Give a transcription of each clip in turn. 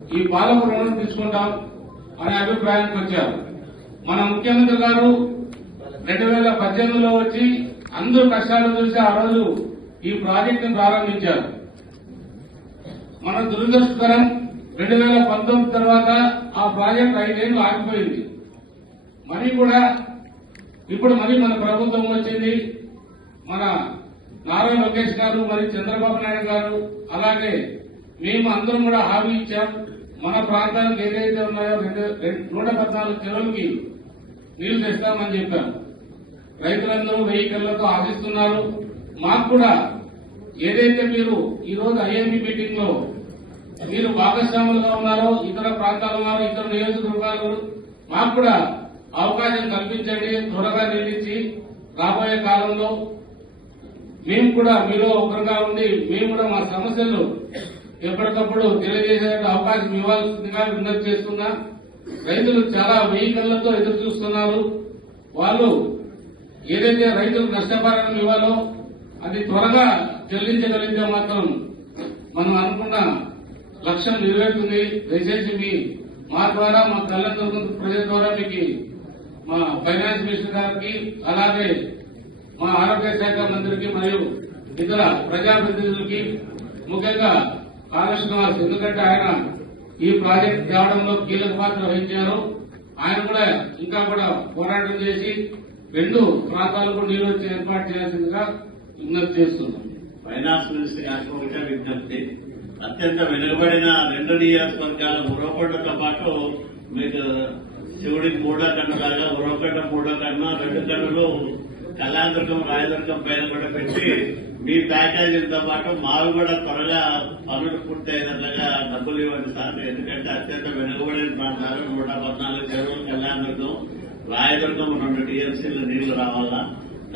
ఈ పాలకు రుణం తీసుకుంటాం అనే అభిప్రాయానికి వచ్చారు. మన ముఖ్యమంత్రి గారు రెండు వేల పద్దెనిమిదిలో వచ్చి అందరూ కష్టాలు చూసి ఆ రోజు ఈ ప్రాజెక్టును ప్రారంభించారు. మన దురదృష్టకరం రెండు వేల పంతొమ్మిది తర్వాత ఆ ప్రాజెక్ట్ ఐదేళ్ళు ఆగిపోయింది. మరి కూడా ఇప్పుడు మరి మన ప్రభుత్వం వచ్చింది. మన నారా లోకేష్ గారు మరి చంద్రబాబు నాయుడు గారు అలాగే మేము అందరం కూడా హామీ ఇచ్చాం. మన ప్రాంతానికి ఏదైతే ఉన్నాయో నూట పద్నాలుగు చెరువులకి నీళ్ళు తెస్తామని చెప్పాం. రైతులందరూ వెయ్యి కళ్ళతో ఆశిస్తున్నారు. మాకు కూడా ఏదైతే మీరు ఈ రోజు ఐఎంపీ మీటింగ్లో మీరు భాగస్వాములుగా ఉన్నారో ఇతర ప్రాంతాలు వారు ఇతర నియోజకవర్గాలు మాకు కూడా అవకాశం కల్పించండి త్వరగా నిలిచి రాబోయే కాలంలో మేము కూడా మీలో ఒకరుగా ఉండి మేము కూడా మా సమస్యలు ఎప్పటికప్పుడు తెలియజేసే అవకాశం ఇవ్వాల్సిందిగా విజ్ఞప్తి చేస్తున్నా. రైతులు చాలా వెయ్యి ఎదురు చూస్తున్నారు. వాళ్ళు ఏదైతే రైతులకు నష్టపరిహారం ఇవ్వాలో అది త్వరగా చెల్లించగలిగితే మాత్రం మనం అనుకున్న లక్ష్యం నెరవేరుతుంది. దయచేసి మీ మా ద్వారా మా కళ్ళ ప్రజల ద్వారా మీకు మా ఫైనాన్స్ మినిస్టర్ గారికి అలాగే మా ఆరోగ్య శాఖ మంత్రికి మరియు ఇతర ప్రజాప్రతినిధులకి ముఖ్యంగా కాళేశ్వరరావు ఎందుకంటే ఆయన ఈ ప్రాజెక్ట్ తేవడంలో కీలక పాత్ర వహించారు. ఆయన కూడా ఇంకా కూడా పోరాటం చేసి రెండు ప్రాంతాలకు నీరు వచ్చి ఏర్పాటు చేయాల్సిందిగా విజ్ఞప్తి చేస్తున్నాం. ఫైనాన్స్ మినిస్టర్ గారికి ఒకటే విజ్ఞప్తి. అత్యంత వెనుకబడిన రెండు నియోజకవర్గాల ఉరవకొండతో పాటు మీకు శివుడికి మూడో కన్ను లాగా ఉరవకొండ మూడో కన్ను రెండు కన్నులు కళాదుర్గం రాయదుర్గం పైన కూడా పెట్టి మీ ప్యాకేజీలతో పాటు మాకు కూడా త్వరగా పనులు పూర్తయినట్లుగా డబ్బులు ఇవ్వండి సార్. ఎందుకంటే అత్యంత వెనుకబడిన ప్రాంతాలు నూట పద్నాలుగు చెరువులు కళ్యాణదుర్గం రాయదుర్గం రెండు టీఎంసీలు నీళ్ళు రావాలా?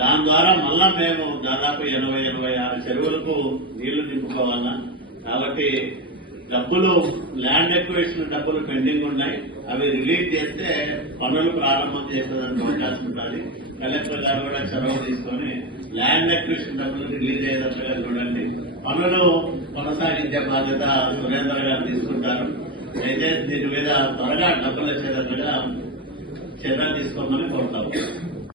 దాని ద్వారా మళ్ళా మేము దాదాపు ఎనభై ఎనభై ఆరు చెరువులకు నీళ్ళు నింపుకోవాలా? కాబట్టి డబ్బులు ల్యాండ్ ఎక్వేషన్ డబ్బులు పెండింగ్ ఉన్నాయి. అవి రిలీజ్ చేస్తే పనులు ప్రారంభం చేసేదానికి అవకాశం ఉంటుంది కలెక్టర్ గారు కూడా చొరవ తీసుకొని ల్యాండ్ ఎక్వేషన్ డబ్బులు రిలీజ్ అయ్యేటట్టుగా చూడండి. పనులు కొనసాగించే బాధ్యత సురేందర్ గారు తీసుకుంటారు. దయచేసి దీని మీద త్వరగా డబ్బులు వచ్చేటట్టుగా చర్యలు తీసుకోమని కోరుతాము.